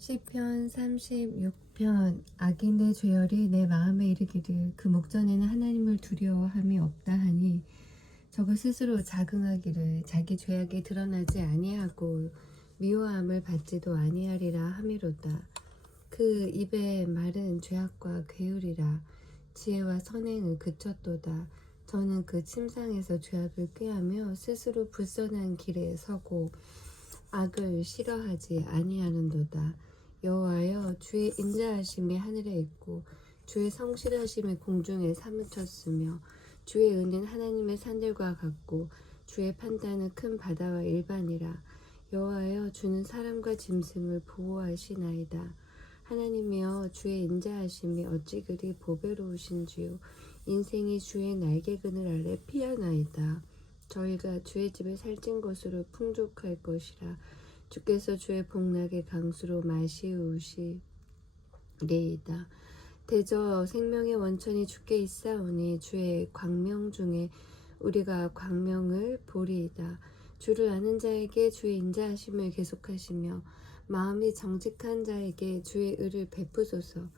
시편 36편. 악인의 죄열이 내 마음에 이르기를 그 목전에는 하나님을 두려워함이 없다 하니 저가 스스로 자긍하기를 자기 죄악이 드러나지 아니하고 미워함을 받지도 아니하리라 하미로다. 그 입의 말은 죄악과 괴율이라. 지혜와 선행을 그쳤도다. 저는 그 침상에서 죄악을 꾀하며 스스로 불선한 길에 서고 악을 싫어하지 아니하는도다. 여호와여, 주의 인자하심이 하늘에 있고 주의 성실하심이 공중에 사무쳤으며 주의 은은 하나님의 산들과 같고 주의 판단은 큰 바다와 일반이라. 여호와여, 주는 사람과 짐승을 보호하시나이다. 하나님이여, 주의 인자하심이 어찌 그리 보배로우신지요. 인생이 주의 날개그늘 아래 피하나이다. 저희가 주의 집에 살찐 것으로 풍족할 것이라. 주께서 주의 복락의 강수로 마시우시리이다. 대저 생명의 원천이 주께 있사오니 주의 광명 중에 우리가 광명을 보리이다. 주를 아는 자에게 주의 인자하심을 계속하시며 마음이 정직한 자에게 주의 의를 베푸소서.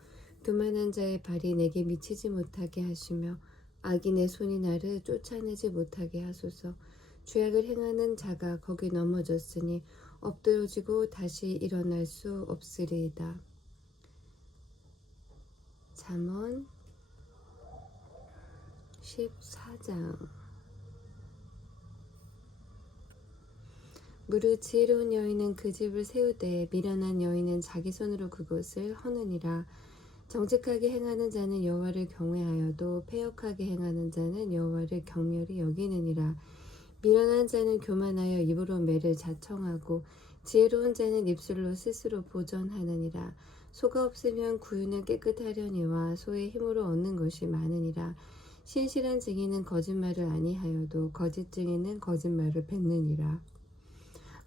교만한 자의 발이 내게 미치지 못하게 하시며 악인의 손이 나를 쫓아내지 못하게 하소서. 죄악을 행하는 자가 거기 넘어졌으니 엎드러지고 다시 일어날 수 없으리이다. 잠언 14장. 무릇 지혜로운 여인은 그 집을 세우되 미련한 여인은 자기 손으로 그것을 허느니라. 정직하게 행하는 자는 여호와를 경외하여도 패역하게 행하는 자는 여호와를 경멸히 여기느니라. 미련한 자는 교만하여 입으로 매를 자청하고 지혜로운 자는 입술로 스스로 보전하느니라. 소가 없으면 구유는 깨끗하려니와 소의 힘으로 얻는 것이 많으니라. 신실한 증인은 거짓말을 아니하여도 거짓 증인은 거짓말을 뱉느니라.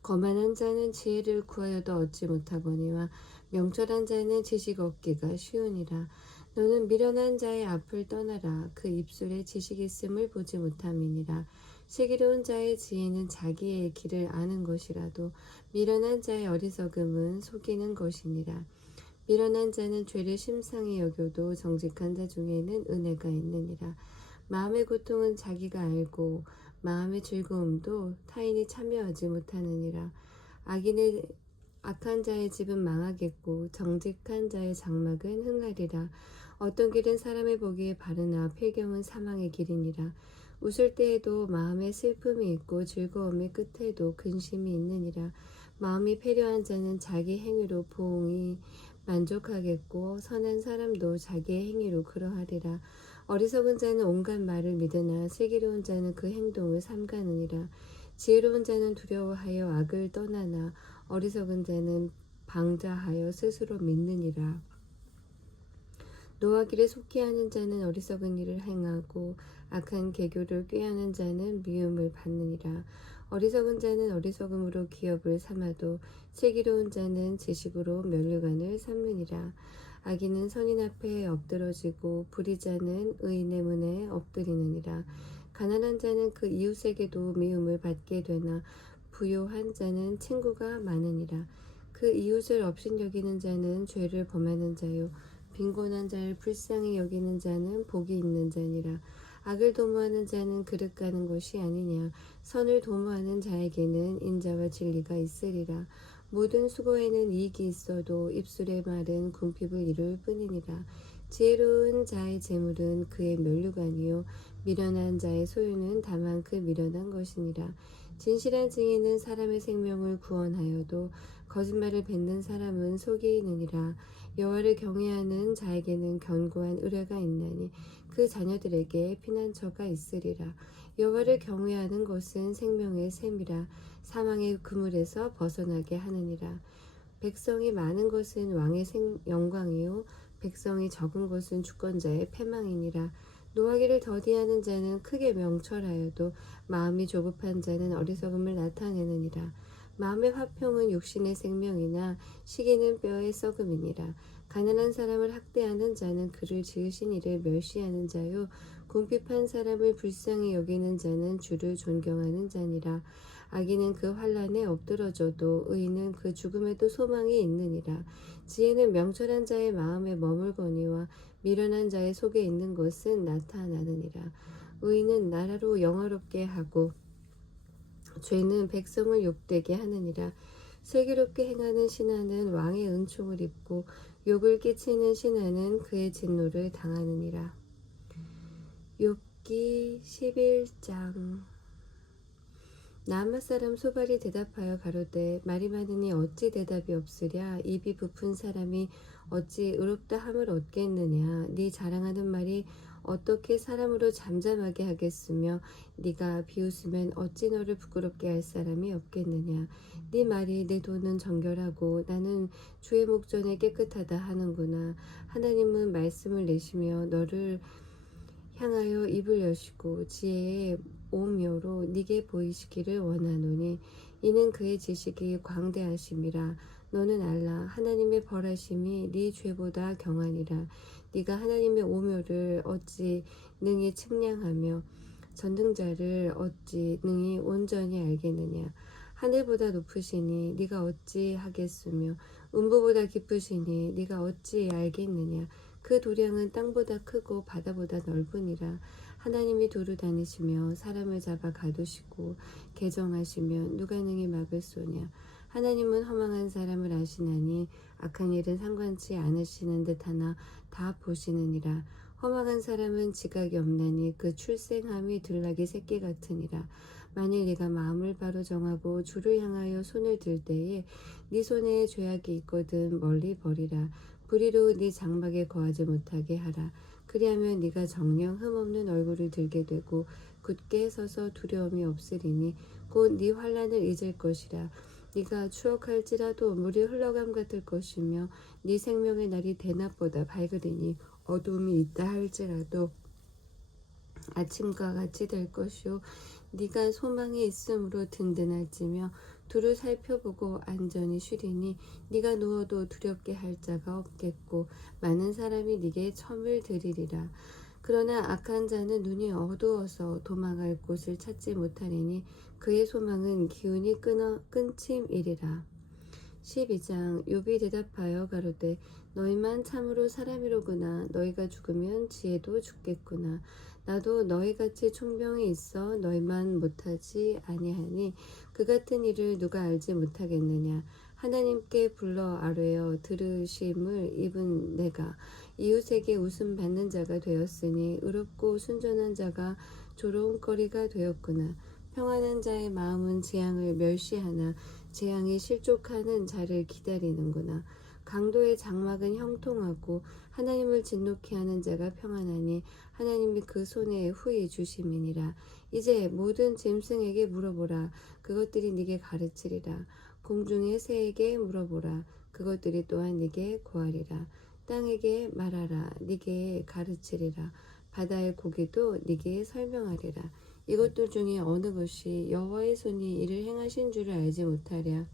거만한 자는 지혜를 구하여도 얻지 못하거니와 명철한 자는 지식 얻기가 쉬우니라. 너는 미련한 자의 앞을 떠나라. 그 입술에 지식 있음을 보지 못함이니라. 슬기로운 자의 지혜는 자기의 길을 아는 것이라도 미련한 자의 어리석음은 속이는 것이니라. 미련한 자는 죄를 심상히 여겨도 정직한 자 중에는 은혜가 있느니라. 마음의 고통은 자기가 알고 마음의 즐거움도 타인이 참여하지 못하느니라. 악한 자의 집은 망하겠고 정직한 자의 장막은 흥하리라. 어떤 길은 사람의 보기에 바르나 필경은 사망의 길이니라. 웃을 때에도 마음에 슬픔이 있고 즐거움의 끝에도 근심이 있느니라. 마음이 패려한 자는 자기 행위로 보응이 만족하겠고 선한 사람도 자기의 행위로 그러하리라. 어리석은 자는 온갖 말을 믿으나 슬기로운 자는 그 행동을 삼가느니라. 지혜로운 자는 두려워하여 악을 떠나나 어리석은 자는 방자하여 스스로 믿느니라. 노하기를 속히 하는 자는 어리석은 일을 행하고 악한 계교를 꾀하는 자는 미움을 받느니라. 어리석은 자는 어리석음으로 기업을 삼아도 슬기로운 자는 지식으로 면류관을 삼느니라. 악인은 선인 앞에 엎드러지고 불의자는 의인의 문에 엎드리느니라. 가난한 자는 그 이웃에게도 미움을 받게 되나 부요한 자는 친구가 많으니라. 그 이웃을 업신여기는 자는 죄를 범하는 자요 빈곤한 자를 불쌍히 여기는 자는 복이 있는 자니라. 악을 도모하는 자는 그릇 가는 것이 아니냐. 선을 도모하는 자에게는 인자와 진리가 있으리라. 모든 수고에는 이익이 있어도 입술의 말은 궁핍을 이룰 뿐이니라. 지혜로운 자의 재물은 그의 면류관이요 미련한 자의 소유는 다만 그 미련한 것이니라. 진실한 증인은 사람의 생명을 구원하여도 거짓말을 뱉는 사람은 속이느니라. 여호와를 경외하는 자에게는 견고한 의뢰가 있나니 그 자녀들에게 피난처가 있으리라. 여호와를 경외하는 것은 생명의 샘이라. 사망의 그물에서 벗어나게 하느니라. 백성이 많은 것은 왕의 영광이요 백성이 적은 것은 주권자의 패망이니라. 노하기를 더디하는 자는 크게 명철하여도 마음이 조급한 자는 어리석음을 나타내느니라. 마음의 화평은 육신의 생명이나 시기는 뼈의 썩음이니라. 가난한 사람을 학대하는 자는 그를 지으신 이를 멸시하는 자요 궁핍한 사람을 불쌍히 여기는 자는 주를 존경하는 자니라. 악인은 그 환난에 엎드러져도 의인은 그 죽음에도 소망이 있느니라. 지혜는 명철한 자의 마음에 머물거니와 미련한 자의 속에 있는 것은 나타나느니라. 의인은 나라로 영화롭게 하고 죄는 백성을 욕되게 하느니라. 슬기롭게 행하는 신하는 왕의 은총을 입고 욕을 끼치는 신하는 그의 진노를 당하느니라. 욥기 11장. 나아맛 사람 소발이 대답하여 가로되 말이 많으니 어찌 대답이 없으랴. 입이 부푼 사람이 어찌 의롭다 함을 얻겠느냐. 네 자랑하는 말이 어떻게 사람으로 잠잠하게 하겠으며 네가 비웃으면 어찌 너를 부끄럽게 할 사람이 없겠느냐. 네 말이 내 돈은 정결하고 나는 주의 목전에 깨끗하다 하는구나. 하나님은 말씀을 내시며 너를 향하여 입을 여시고 지혜의 오묘로 네게 보이시기를 원하노니 이는 그의 지식이 광대하심이라. 너는 알라. 하나님의 벌하심이 네 죄보다 경하니라. 네가 하나님의 오묘를 어찌 능히 측량하며 전능자를 어찌 능히 온전히 알겠느냐. 하늘보다 높으시니 네가 어찌 하겠으며 음부보다 깊으시니 네가 어찌 알겠느냐. 그 도량은 땅보다 크고 바다보다 넓으니라. 하나님이 두루 다니시며 사람을 잡아 가두시고 개정하시면 누가 능히 막을 소냐. 하나님은 허망한 사람을 아시나니 악한 일은 상관치 않으시는 듯하나 다 보시느니라. 허망한 사람은 지각이 없나니 그 출생함이 들나귀 새끼 같으니라. 만일 네가 마음을 바로 정하고 주를 향하여 손을 들 때에 네 손에 죄악이 있거든 멀리 버리라. 불의로 네 장막에 거하지 못하게 하라. 그리하면 네가 정녕 흠없는 얼굴을 들게 되고 굳게 서서 두려움이 없으리니 곧 네 환난을 잊을 것이라. 네가 추억할지라도 물이 흘러감 같을 것이며 네 생명의 날이 대낮보다 밝으리니 어둠이 있다 할지라도 아침과 같이 될 것이요 네가 소망이 있으므로 든든할지며 두루 살펴보고 안전히 쉬리니 네가 누워도 두렵게 할 자가 없겠고 많은 사람이 네게 첨을 들이리라. 그러나 악한 자는 눈이 어두워서 도망할 곳을 찾지 못하리니 그의 소망은 기운이 끊침이리라. 12장. 욥이 대답하여 가로되 너희만 참으로 사람이로구나. 너희가 죽으면 지혜도 죽겠구나. 나도 너희같이 총명이 있어 너희만 못하지 아니하니 그 같은 일을 누가 알지 못하겠느냐. 하나님께 불러 아뢰어 들으심을 입은 내가 이웃에게 웃음 받는 자가 되었으니 의롭고 순전한 자가 조롱거리가 되었구나. 평안한 자의 마음은 재앙을 멸시하나 재앙이 실족하는 자를 기다리는구나. 강도의 장막은 형통하고 하나님을 진노케 하는 자가 평안하니 하나님이 그 손에 후히 주심이니라. 이제 모든 짐승에게 물어보라. 그것들이 네게 가르치리라. 공중의 새에게 물어보라. 그것들이 또한 네게 고하리라. 땅에게 말하라. 네게 가르치리라. 바다의 고기도 네게 설명하리라. 이것들 중에 어느 것이 여호와의 손이 이를 행하신 줄을 알지 못하랴.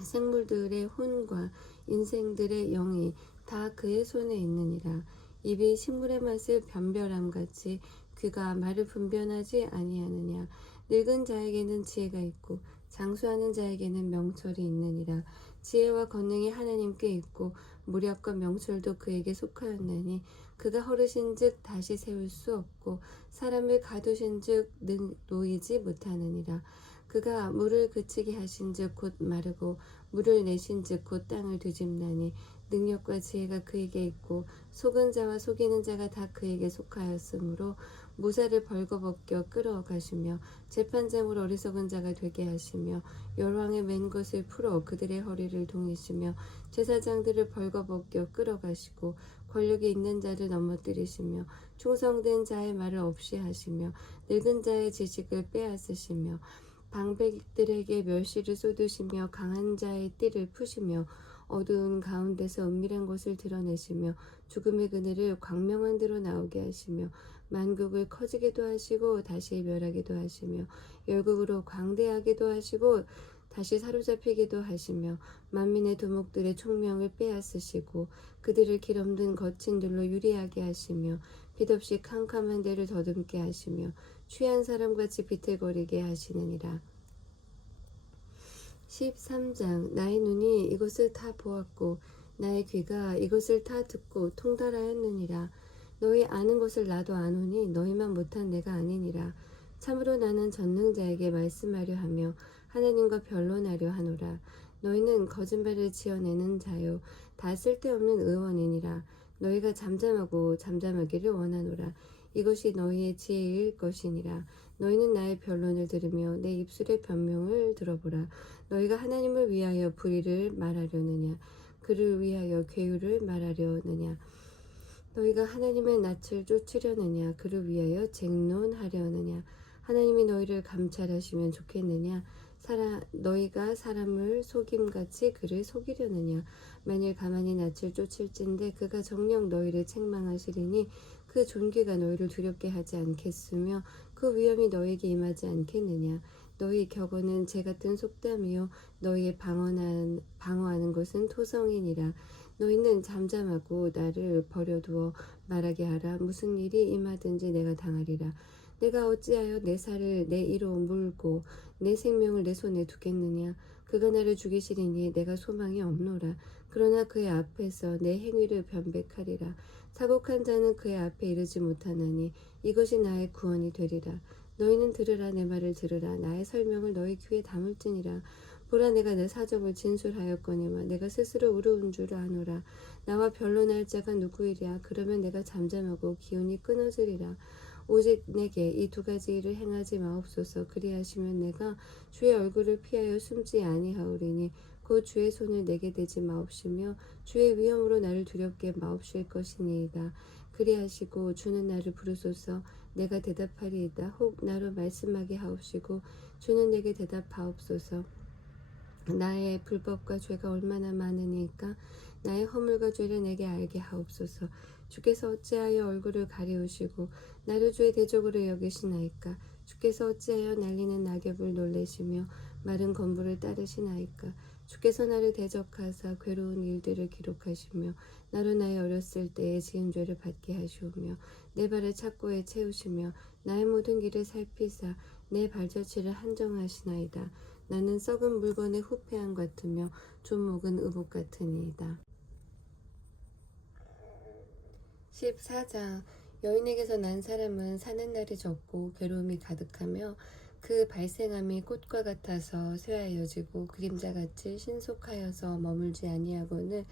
생물들의 혼과 인생들의 영이 다 그의 손에 있느니라. 입이 식물의 맛을 변별함같이 귀가 말을 분별하지 아니하느냐. 늙은 자에게는 지혜가 있고 장수하는 자에게는 명철이 있느니라. 지혜와 권능이 하나님께 있고 무력과 명철도 그에게 속하였나니 그가 허르신즉 다시 세울 수 없고 사람을 가두신즉 놓이지 못하느니라. 그가 물을 그치게 하신즉 곧 마르고 물을 내신즉 곧 땅을 뒤집나니 능력과 지혜가 그에게 있고 속은 자와 속이는 자가 다 그에게 속하였으므로 모사를 벌거벗겨 끌어가시며 재판장으로 어리석은 자가 되게 하시며 열왕의 맨 것을 풀어 그들의 허리를 동이시며 제사장들을 벌거벗겨 끌어가시고 권력이 있는 자를 넘어뜨리시며 충성된 자의 말을 없이 하시며 늙은 자의 지식을 빼앗으시며 방백들에게 멸시를 쏟으시며 강한 자의 띠를 푸시며 어두운 가운데서 은밀한 것을 드러내시며 죽음의 그늘을 광명한 데로 나오게 하시며 만국을 커지게도 하시고 다시 멸하기도 하시며 열국으로 광대하게도 하시고 다시 사로잡히기도 하시며 만민의 두목들의 총명을 빼앗으시고 그들을 길 없는 거친 들로 유리하게 하시며 빛없이 캄캄한 데를 더듬게 하시며 취한 사람같이 비틀거리게 하시느니라. 13장 나의 눈이 이것을 다 보았고 나의 귀가 이것을 다 듣고 통달하였느니라. 너희 아는 것을 나도 아노니 너희만 못한 내가 아니니라. 참으로 나는 전능자에게 말씀하려 하며 하나님과 변론하려 하노라. 너희는 거짓말을 지어내는 자요 다 쓸데없는 의원이니라. 너희가 잠잠하고 잠잠하기를 원하노라. 이것이 너희의 지혜일 것이니라. 너희는 나의 변론을 들으며 내 입술의 변명을 들어보라. 너희가 하나님을 위하여 불의를 말하려느냐 그를 위하여 괴유를 말하려느냐. 너희가 하나님의 낯을 쫓으려느냐 그를 위하여 쟁론하려느냐. 하나님이 너희를 감찰하시면 좋겠느냐. 너희가 사람을 속임같이 그를 속이려느냐. 만일 가만히 낯을 쫓을진대 그가 정녕 너희를 책망하시리니 그 존귀가 너희를 두렵게 하지 않겠으며 그 위험이 너희에게 임하지 않겠느냐. 너희 격언은 재같은 속담이요 너희의 방어하는 것은 토성이니라. 너희는 잠잠하고 나를 버려두어 말하게 하라. 무슨 일이 임하든지 내가 당하리라. 내가 어찌하여 내 살을 내 이로 물고 내 생명을 내 손에 두겠느냐. 그가 나를 죽이시리니 내가 소망이 없노라. 그러나 그의 앞에서 내 행위를 변백하리라. 사곡한 자는 그의 앞에 이르지 못하나니 이것이 나의 구원이 되리라. 너희는 들으라. 내 말을 들으라. 나의 설명을 너희 귀에 담을지니라. 보라. 내가 내 사정을 진술하였거니와 내가 스스로 의로운 줄 아노라. 나와 변론할 자가 누구이랴. 그러면 내가 잠잠하고 기운이 끊어지리라. 오직 내게 이 두 가지 일을 행하지 마옵소서. 그리하시면 내가 주의 얼굴을 피하여 숨지 아니하오리니 곧 주의 손을 내게 대지 마옵시며 주의 위엄으로 나를 두렵게 마옵실 것이니이다. 그리하시고 주는 나를 부르소서. 내가 대답하리이다. 혹 나로 말씀하게 하옵시고 주는 내게 대답하옵소서. 나의 불법과 죄가 얼마나 많으니까 나의 허물과 죄를 내게 알게 하옵소서. 주께서 어찌하여 얼굴을 가리우시고 나를 주의 대적으로 여기시나이까. 주께서 어찌하여 날리는 낙엽을 놀래시며 마른 건물을 따르시나이까. 주께서 나를 대적하사 괴로운 일들을 기록하시며 나로 나의 어렸을 때에 지은 죄를 받게 하시오며 내 발을 착고에 채우시며 나의 모든 길을 살피사 내 발자취를 한정하시나이다. 나는 썩은 물건의 후패함 같으며 존목은 의복 같으니이다. 14장 여인에게서 난 사람은 사는 날이 적고 괴로움이 가득하며 그 발생함이 꽃과 같아서 쇠하여지고 그림자같이 신속하여서 머물지 아니하고는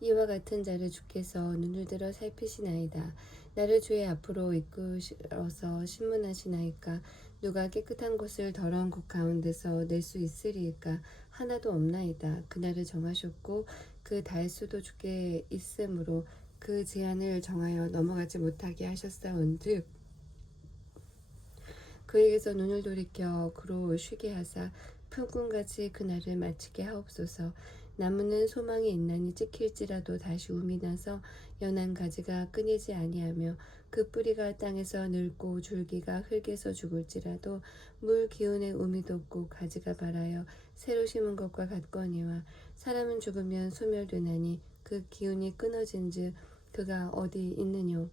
이와 같은 자를 주께서 눈을 들어 살피시나이다. 나를 주의 앞으로 이끌어서 신문하시나이까. 누가 깨끗한 것을 더러운 곳 가운데서 낼 수 있으리이까. 하나도 없나이다. 그날을 정하셨고 그 달수도 주께 있으므로 그 제한을 정하여 넘어가지 못하게 하셨사온즉 그에게서 눈을 돌이켜 그로 쉬게 하사 풀꾼같이 그날을 마치게 하옵소서. 나무는 소망이 있나니 찍힐지라도 다시 움이 나서 연한 가지가 끊이지 아니하며 그 뿌리가 땅에서 늙고 줄기가 흙에서 죽을지라도 물 기운에 움이 돋고 가지가 발하여 새로 심은 것과 같거니와 사람은 죽으면 소멸되나니 그 기운이 끊어진즉 그가 어디 있느뇨.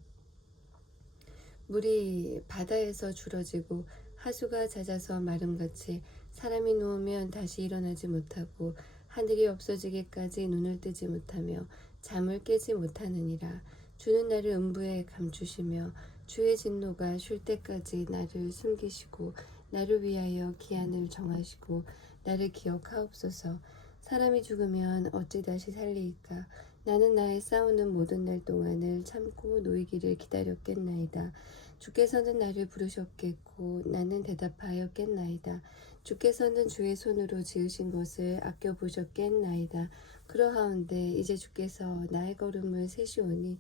물이 바다에서 줄어지고 하수가 잦아서 마름같이 사람이 누우면 다시 일어나지 못하고 하늘이 없어지기까지 눈을 뜨지 못하며 잠을 깨지 못하느니라. 주는 나를 음부에 감추시며 주의 진노가 쉴 때까지 나를 숨기시고 나를 위하여 기한을 정하시고 나를 기억하옵소서. 사람이 죽으면 어찌 다시 살리이까. 나는 나의 싸우는 모든 날 동안을 참고 놓이기를 기다렸겠나이다. 주께서는 나를 부르셨겠고 나는 대답하였겠나이다. 주께서는 주의 손으로 지으신 것을 아껴보셨겠나이다. 그러하온데 이제 주께서 나의 걸음을 세시오니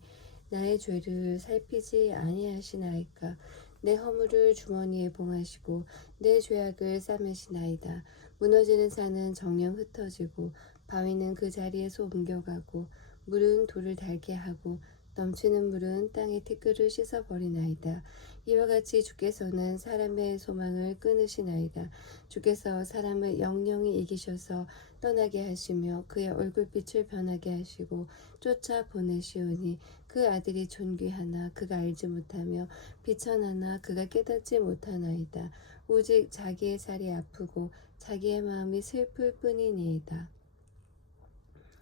나의 죄를 살피지 아니하시나이까. 내 허물을 주머니에 봉하시고 내 죄악을 싸매시나이다. 무너지는 산은 정령 흩어지고 바위는 그 자리에서 옮겨가고 물은 돌을 닳게 하고 넘치는 물은 땅의 티끌을 씻어버리나이다. 이와 같이 주께서는 사람의 소망을 끊으시나이다. 주께서 사람을 영영히 이기셔서 떠나게 하시며 그의 얼굴빛을 변하게 하시고 쫓아 보내시오니 그 아들이 존귀하나 그가 알지 못하며 비천하나 그가 깨닫지 못하나이다. 오직 자기의 살이 아프고 자기의 마음이 슬플 뿐이니이다.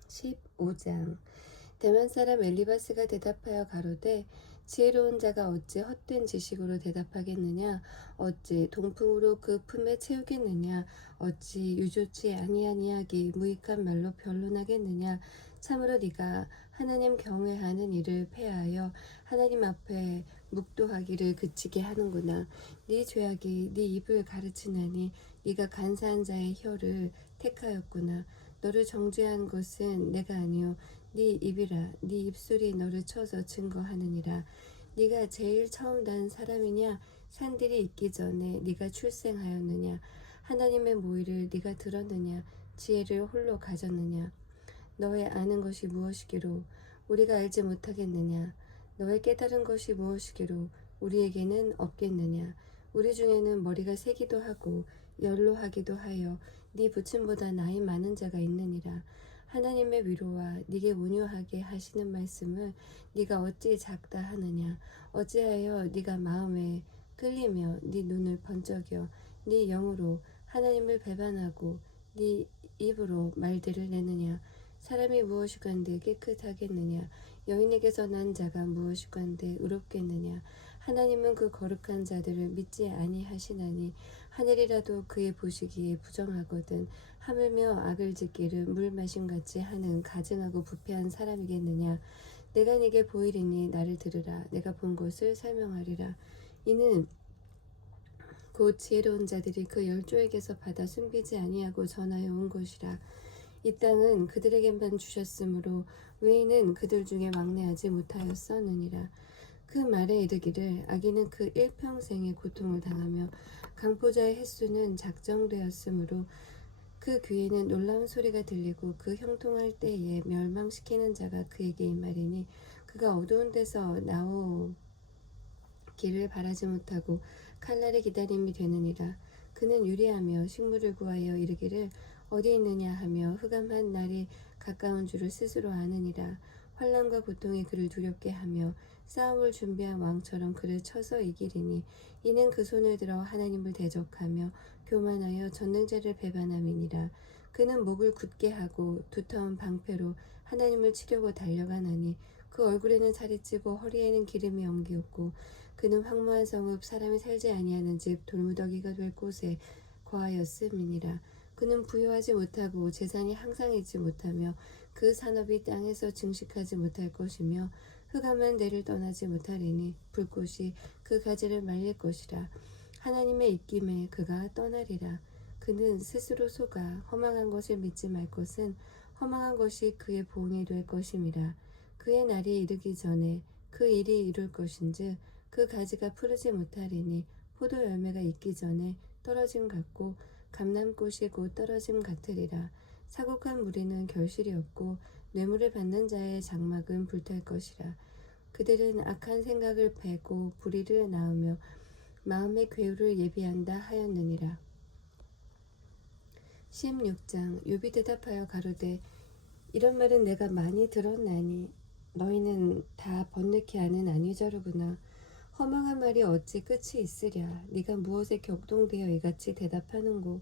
15장. 대만 사람 엘리바스가 대답하여 가로되 지혜로운 자가 어찌 헛된 지식으로 대답하겠느냐? 어찌 동풍으로 그 품에 채우겠느냐? 어찌 유조치 아니한 이야기 무익한 말로 변론하겠느냐? 참으로 네가 하나님 경외하는 일을 폐하여 하나님 앞에 묵도하기를 그치게 하는구나. 네 죄악이 네 입을 가르치나니 네가 간사한 자의 혀를 택하였구나. 너를 정죄한 것은 내가 아니요 네 입이라. 네 입술이 너를 쳐서 증거하느니라. 네가 제일 처음 난 사람이냐? 산들이 있기 전에 네가 출생하였느냐? 하나님의 모의를 네가 들었느냐? 지혜를 홀로 가졌느냐? 너의 아는 것이 무엇이기로 우리가 알지 못하겠느냐? 너의 깨달은 것이 무엇이기로 우리에게는 없겠느냐? 우리 중에는 머리가 세기도 하고 연로하기도 하여 네 부친보다 나이 많은 자가 있느니라. 하나님의 위로와 네게 온유하게 하시는 말씀을 네가 어찌 작다 하느냐? 어찌하여 네가 마음에 끌리며 네 눈을 번쩍여 네 영으로 하나님을 배반하고 네 입으로 말들을 내느냐? 사람이 무엇이간데 깨끗하겠느냐? 여인에게서 난 자가 무엇이간데 의롭겠느냐? 하나님은 그 거룩한 자들을 믿지 아니하시나니 하늘이라도 그의 보시기에 부정하거든 하물며 악을 짓기를 물 마심같이 하는 가증하고 부패한 사람이겠느냐? 내가 네게 보이리니 나를 들으라. 내가 본 것을 설명하리라. 이는 곧 지혜로운 자들이 그 열조에게서 받아 숨기지 아니하고 전하여 온 것이라. 이 땅은 그들에게만 주셨으므로 외인은 그들 중에 왕래하지 못하였었느니라. 그 말에 이르기를 악인은 그 일평생의 고통을 당하며 강포자의 횟수는 작정되었으므로 그 귀에는 놀라운 소리가 들리고 그 형통할 때에 멸망시키는 자가 그에게 임하리니 그가 어두운 데서 나오기를 바라지 못하고 칼날의 기다림이 되느니라. 그는 유리하며 식물을 구하여 이르기를 어디 있느냐 하며 흑암한 날이 가까운 줄을 스스로 아느니라. 환난과 고통이 그를 두렵게 하며 싸움을 준비한 왕처럼 그를 쳐서 이기리니 이는 그 손을 들어 하나님을 대적하며 교만하여 전능자를 배반함이니라. 그는 목을 굳게 하고 두터운 방패로 하나님을 치려고 달려가나니 그 얼굴에는 살이 찌고 허리에는 기름이 엉기었고 그는 황무한 성읍 사람이 살지 아니하는 집 돌무더기가 될 곳에 거하였음이니라. 그는 부유하지 못하고 재산이 항상이지 못하며 그 산업이 땅에서 증식하지 못할 것이며 흑암한 데를 떠나지 못하리니 불꽃이 그 가지를 말릴 것이라. 하나님의 입김에 그가 떠나리라. 그는 스스로 속아 허망한 것을 믿지 말 것은 허망한 것이 그의 보응이 될 것임이라. 그의 날이 이르기 전에 그 일이 이룰 것인즉 그 가지가 푸르지 못하리니 포도 열매가 있기 전에 떨어짐 같고 감람꽃이 곧 떨어짐 같으리라. 사곡한 무리는 결실이 없고 뇌물을 받는 자의 장막은 불탈 것이라. 그들은 악한 생각을 베고 불의를 낳으며 마음의 괴우를 예비한다 하였느니라. 16장. 욥이 대답하여 가로되 이런 말은 내가 많이 들었나니 너희는 다 번뇌케 하는 안위자로구나. 허망한 말이 어찌 끝이 있으랴. 네가 무엇에 격동되어 이같이 대답하는고.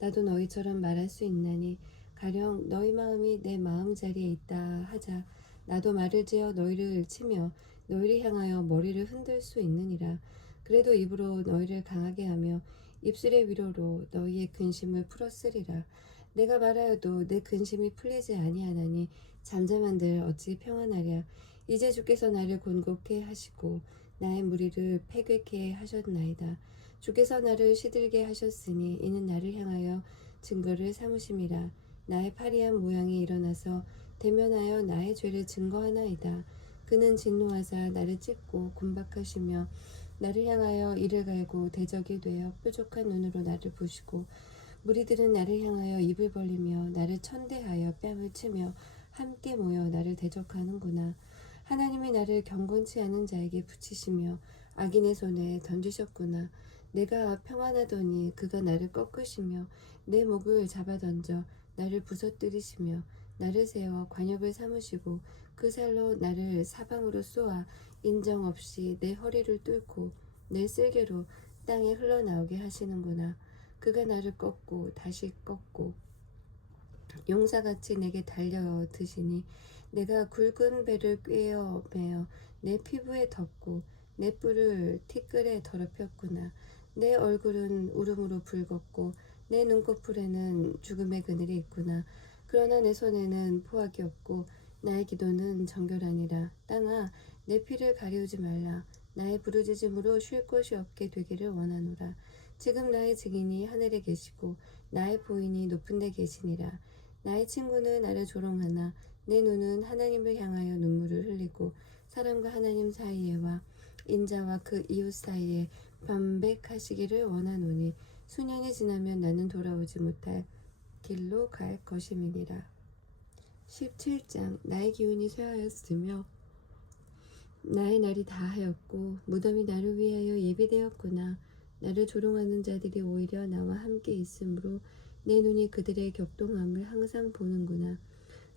나도 너희처럼 말할 수 있나니 가령 너희 마음이 내 마음자리에 있다 하자. 나도 말을 지어 너희를 치며 너희를 향하여 머리를 흔들 수 있느니라. 그래도 입으로 너희를 강하게 하며 입술의 위로로 너희의 근심을 풀었으리라. 내가 말하여도 내 근심이 풀리지 아니하나니 잠잠한들 어찌 평안하랴. 이제 주께서 나를 곤곡해 하시고 나의 무리를 패괴케 하셨나이다. 주께서 나를 시들게 하셨으니 이는 나를 향하여 증거를 삼으심이라. 나의 파리한 모양이 일어나서 대면하여 나의 죄를 증거하나이다. 그는 진노하사 나를 찢고 곤박하시며 나를 향하여 이를 갈고 대적이 되어 뾰족한 눈으로 나를 보시고 무리들은 나를 향하여 입을 벌리며 나를 천대하여 뺨을 치며 함께 모여 나를 대적하는구나. 하나님이 나를 경건치 않은 자에게 붙이시며 악인의 손에 던지셨구나. 내가 평안하더니 그가 나를 꺾으시며 내 목을 잡아 던져 나를 부서뜨리시며 나를 세워 관역을 삼으시고 그 살로 나를 사방으로 쏘아 인정 없이 내 허리를 뚫고 내 쓸개로 땅에 흘러나오게 하시는구나. 그가 나를 꺾고 다시 꺾고 용사같이 내게 달려드시니 내가 굵은 배를 꿰어 매어 내 피부에 덮고 내 뿔을 티끌에 더럽혔구나. 내 얼굴은 울음으로 붉었고 내 눈꺼풀에는 죽음의 그늘이 있구나. 그러나 내 손에는 포악이 없고 나의 기도는 정결하니라. 땅아, 내 피를 가리우지 말라. 나의 부르짖음으로 쉴 곳이 없게 되기를 원하노라. 지금 나의 증인이 하늘에 계시고 나의 보인이 높은 데 계시니라. 나의 친구는 나를 조롱하나 내 눈은 하나님을 향하여 눈물을 흘리고 사람과 하나님 사이에와 인자와 그 이웃 사이에 변백하시기를 원하노니 수년이 지나면 나는 돌아오지 못할 길로 갈 것임이니라. 17장. 나의 기운이 쇠하였으며 나의 날이 다하였고 무덤이 나를 위하여 예비되었구나. 나를 조롱하는 자들이 오히려 나와 함께 있으므로 내 눈이 그들의 격동함을 항상 보는구나.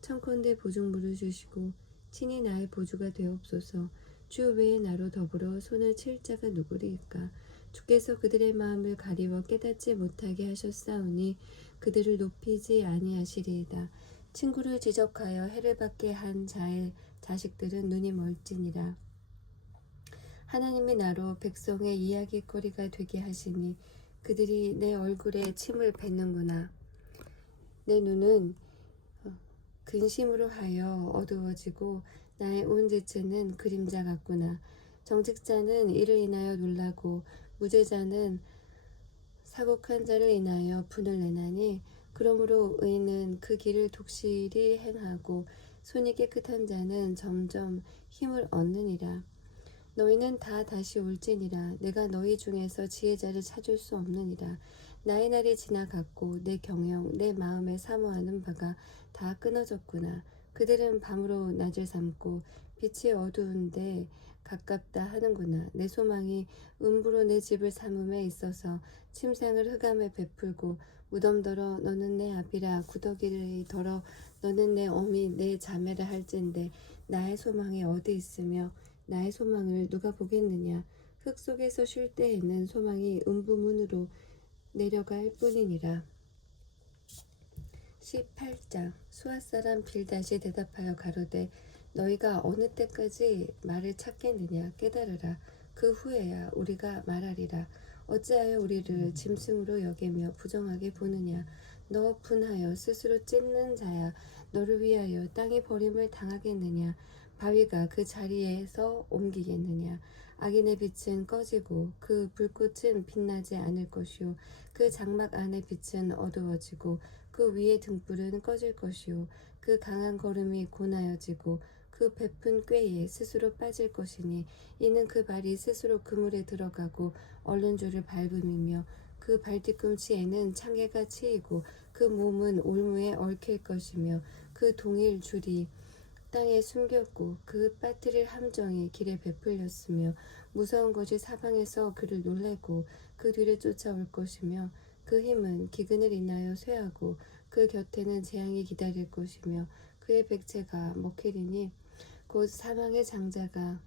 청컨대 보증물을 주시고 친히 나의 보주가 되옵소서. 주 외에 나로 더불어 손을 칠 자가 누구리이까. 주께서 그들의 마음을 가리워 깨닫지 못하게 하셨사오니 그들을 높이지 아니하시리이다. 친구를 지적하여 해를 받게 한 자의 자식들은 눈이 멀지니라. 하나님이 나로 백성의 이야기거리가 되게 하시니 그들이 내 얼굴에 침을 뱉는구나. 내 눈은 근심으로 하여 어두워지고 나의 온 지체는 그림자 같구나. 정직자는 이를 인하여 놀라고 무죄자는 사곡한 자를 인하여 분을 내나니 그러므로 의인은 그 길을 독실히 행하고 손이 깨끗한 자는 점점 힘을 얻느니라. 너희는 다 다시 올지니라. 내가 너희 중에서 지혜자를 찾을 수 없느니라. 나의 날이 지나갔고 내 경영 내 마음에 사모하는 바가 다 끊어졌구나. 그들은 밤으로 낮을 삼고 빛이 어두운데 가깝다 하는구나. 내 소망이 음부로 내 집을 삼음에 있어서 침상을 흑암에 베풀고 무덤더러 너는 내 아비라 구더기를 더러 너는 내 어미 내 자매라 할진대 나의 소망이 어디 있으며 나의 소망을 누가 보겠느냐. 흙 속에서 쉴 때에는 소망이 음부문으로 내려갈 뿐이니라. 18장. 수아 사람 빌닷이 대답하여 가로되 너희가 어느 때까지 말을 찾겠느냐. 깨달으라. 그 후에야 우리가 말하리라. 어찌하여 우리를 짐승으로 여기며 부정하게 보느냐. 너 분하여 스스로 찢는 자야. 너를 위하여 땅이 버림을 당하겠느냐. 바위가 그 자리에서 옮기겠느냐. 악인의 빛은 꺼지고 그 불꽃은 빛나지 않을 것이요. 그 장막 안의 빛은 어두워지고 그 위의 등불은 꺼질 것이요. 그 강한 걸음이 고나여지고 그 베푼 꾀에 스스로 빠질 것이니 이는 그 발이 스스로 그물에 들어가고 얼른 줄을 밟음이며 그 발뒤꿈치에는 창개가 치이고 그 몸은 올무에 얽힐 것이며 그 동일 줄이 땅에 숨겼고 그 빠뜨릴 함정이 길에 베풀렸으며 무서운 것이 사방에서 그를 놀래고 그 뒤를 쫓아올 것이며 그 힘은 기근을 인하여 쇠하고 그 곁에는 재앙이 기다릴 것이며 그의 백체가 먹히리니 곧 사망의 장자가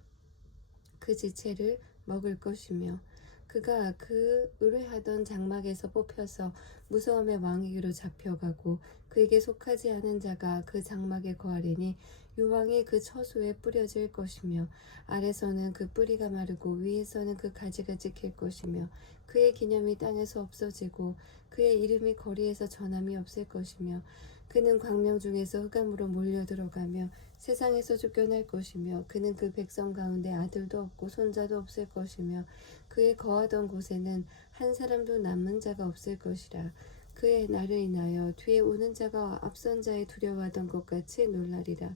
그 지체를 먹을 것이며 그가 그 의뢰하던 장막에서 뽑혀서 무서움의 왕에게로 잡혀가고 그에게 속하지 않은 자가 그 장막에 거하리니 유황이 그 처소에 뿌려질 것이며 아래서는 그 뿌리가 마르고 위에서는 그 가지가 찍힐 것이며 그의 기념이 땅에서 없어지고 그의 이름이 거리에서 전함이 없을 것이며 그는 광명 중에서 흑암으로 몰려 들어가며 세상에서 쫓겨날 것이며 그는 그 백성 가운데 아들도 없고 손자도 없을 것이며 그의 거하던 곳에는 한 사람도 남은 자가 없을 것이라. 그의 날을 인하여 뒤에 오는 자가 앞선 자의 두려워하던 것 같이 놀라리라.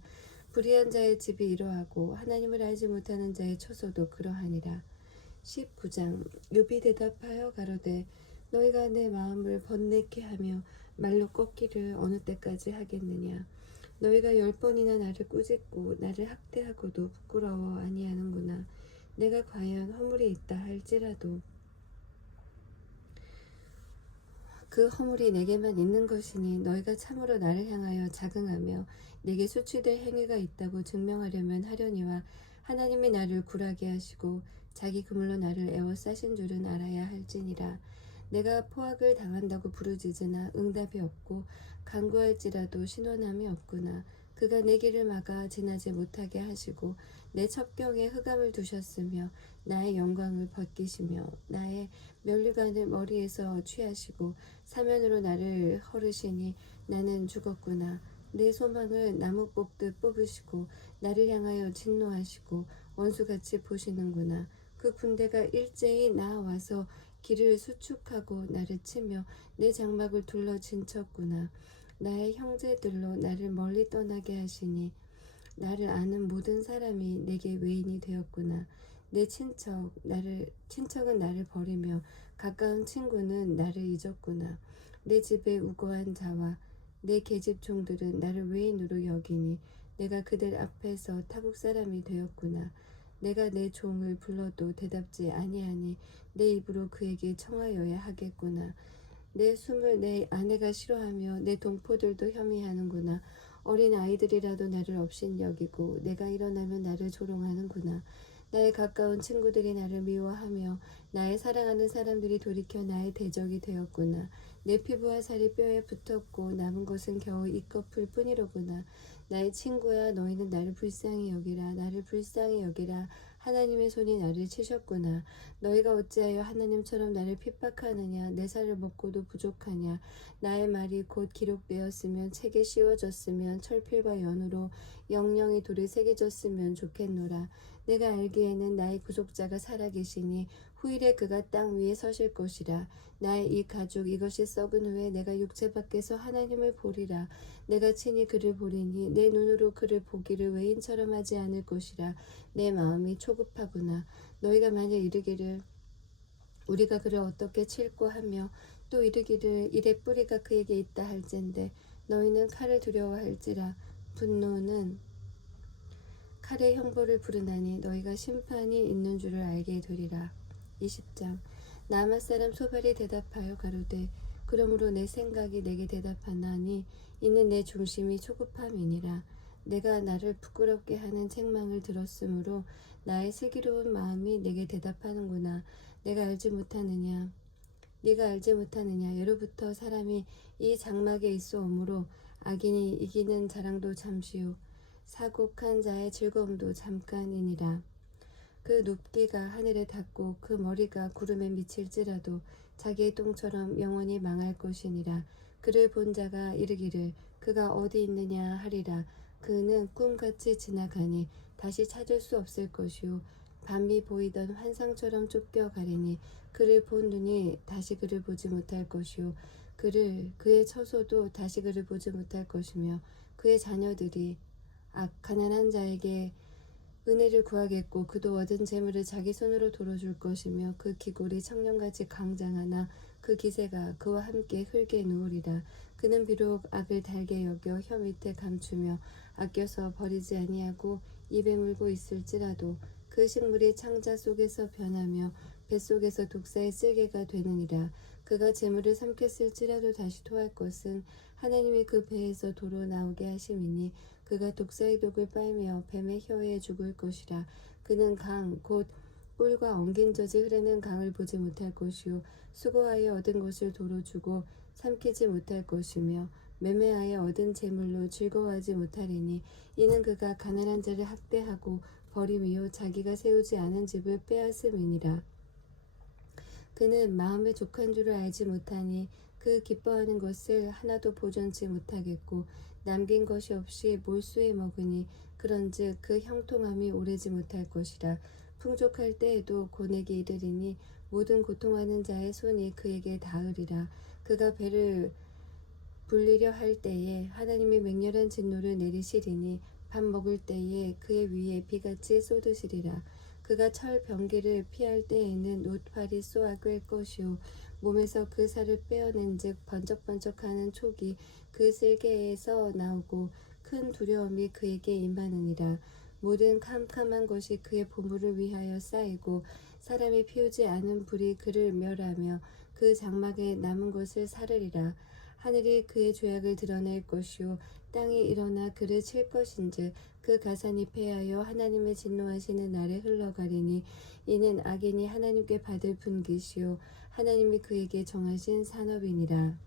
불의한 자의 집이 이러하고 하나님을 알지 못하는 자의 처소도 그러하니라. 19장. 욥이 대답하여 가로되 너희가 내 마음을 번뇌케 하며 말로 꺾기를 어느 때까지 하겠느냐. 너희가 10번이나 나를 꾸짖고 나를 학대하고도 부끄러워 아니하는구나. 내가 과연 허물이 있다 할지라도 그 허물이 내게만 있는 것이니 너희가 참으로 나를 향하여 자긍하며 내게 수치될 행위가 있다고 증명하려면 하려니와 하나님이 나를 굴하게 하시고 자기 그물로 나를 에워싸신 줄은 알아야 할지니라. 내가 포악을 당한다고 부르짖으나 응답이 없고 간구할지라도 신원함이 없구나. 그가 내 길을 막아 지나지 못하게 하시고 내 첩경에 흑암을 두셨으며 나의 영광을 벗기시며 나의 면류관을 머리에서 취하시고 사면으로 나를 헐으시니 나는 죽었구나. 내 소망을 나무 뽑듯 뽑으시고 나를 향하여 진노하시고 원수같이 보시는구나. 그 군대가 일제히 나와서 길을 수축하고 나를 치며 내 장막을 둘러 진쳤구나. 나의 형제들로 나를 멀리 떠나게 하시니 나를 아는 모든 사람이 내게 외인이 되었구나. 내 친척은 나를 버리며 가까운 친구는 나를 잊었구나. 내 집에 우거한 자와 내 계집 종들은 나를 외인으로 여기니 내가 그들 앞에서 타국 사람이 되었구나. 내가 내 종을 불러도 대답지 아니하니 내 입으로 그에게 청하여야 하겠구나. 내 숨을 내 아내가 싫어하며 내 동포들도 혐의하는구나. 어린 아이들이라도 나를 업신여기고 내가 일어나면 나를 조롱하는구나. 나의 가까운 친구들이 나를 미워하며 나의 사랑하는 사람들이 돌이켜 나의 대적이 되었구나. 내 피부와 살이 뼈에 붙었고 남은 것은 겨우 이 껍을 뿐이로구나. 나의 친구야, 너희는 나를 불쌍히 여기라. 나를 불쌍히 여기라. 하나님의 손이 나를 치셨구나. 너희가 어찌하여 하나님처럼 나를 핍박하느냐. 내 살을 먹고도 부족하냐. 나의 말이 곧 기록되었으면 책에 씌워졌으면 철필과 연으로 영영이 돌에 새겨졌으면 좋겠노라. 내가 알기에는 나의 구속자가 살아계시니 후일에 그가 땅 위에 서실 것이라. 나의 이 가죽 이것이 썩은 후에 내가 육체 밖에서 하나님을 보리라. 내가 친히 그를 보리니 내 눈으로 그를 보기를 외인처럼 하지 않을 것이라. 내 마음이 초급하구나. 너희가 만일 이르기를 우리가 그를 어떻게 칠고 하며 또 이르기를 이래 뿌리가 그에게 있다 할진대 너희는 칼을 두려워할지라. 분노는 칼의 형벌을 부르나니 너희가 심판이 있는 줄을 알게 되리라. 20장 나맛 사람 소발이 대답하여 가로되 그러므로 내 생각이 내게 대답하나니 이는 내 중심이 초급함이니라. 내가 나를 부끄럽게 하는 책망을 들었으므로 나의 슬기로운 마음이 내게 대답하는구나. 내가 알지 못하느냐 네가 알지 못하느냐 예로부터 사람이 이 장막에 있어오므로 악인이 이기는 자랑도 잠시요 사곡한 자의 즐거움도 잠깐이니라. 그 눕기가 하늘에 닿고 그 머리가 구름에 미칠지라도 자기의 똥처럼 영원히 망할 것이니라. 그를 본 자가 이르기를 그가 어디 있느냐 하리라. 그는 꿈같이 지나가니 다시 찾을 수 없을 것이요 밤이 보이던 환상처럼 쫓겨가리니 그를 본 눈이 다시 그를 보지 못할 것이요 그의 처소도 다시 그를 보지 못할 것이며 그의 자녀들이 가난한 자에게 은혜를 구하겠고 그도 얻은 재물을 자기 손으로 돌어줄 것이며 그 기골이 청년같이 강장하나 그 기세가 그와 함께 흙에 누우리라. 그는 비록 악을 달게 여겨 혀 밑에 감추며 아껴서 버리지 아니하고 입에 물고 있을지라도 그 식물이 창자 속에서 변하며 뱃속에서 독사의 쓸개가 되느니라. 그가 재물을 삼켰을지라도 다시 토할 것은 하나님이 그 배에서 도로 나오게 하심이니 그가 독사의 독을 빨며 뱀의 혀에 죽을 것이라. 그는 곧 꿀과 엉긴 젖이 흐르는 강을 보지 못할 것이요 수고하여 얻은 것을 도로 주고 삼키지 못할 것이며 매매하여 얻은 재물로 즐거워하지 못하리니 이는 그가 가난한 자를 학대하고 버림이요 자기가 세우지 않은 집을 빼앗음이니라. 그는 마음에 족한 줄을 알지 못하니 그 기뻐하는 것을 하나도 보존치 못하겠고 남긴 것이 없이 몰수해 먹으니 그런즉 그 형통함이 오래지 못할 것이라. 풍족할 때에도 고내게 이르리니 모든 고통하는 자의 손이 그에게 닿으리라. 그가 배를 불리려 할 때에 하나님의 맹렬한 진노를 내리시리니 밥 먹을 때에 그의 위에 비같이 쏟으시리라. 그가 철 병기를 피할 때에는 노팔이 쏘아 꿰 것이요 몸에서 그 살을 빼어낸 즉 번쩍번쩍하는 촉이 그 쓸개에서 나오고 큰 두려움이 그에게 임하느니라. 모든 캄캄한 것이 그의 보물을 위하여 쌓이고 사람이 피우지 않은 불이 그를 멸하며 그 장막에 남은 것을 사르리라. 하늘이 그의 죄악을 드러낼 것이요 땅이 일어나 그를 칠 것인즉 그 가산이 패하여 하나님의 진노하시는 날에 흘러가리니 이는 악인이 하나님께 받을 분깃이요 하나님이 그에게 정하신 산업이니라.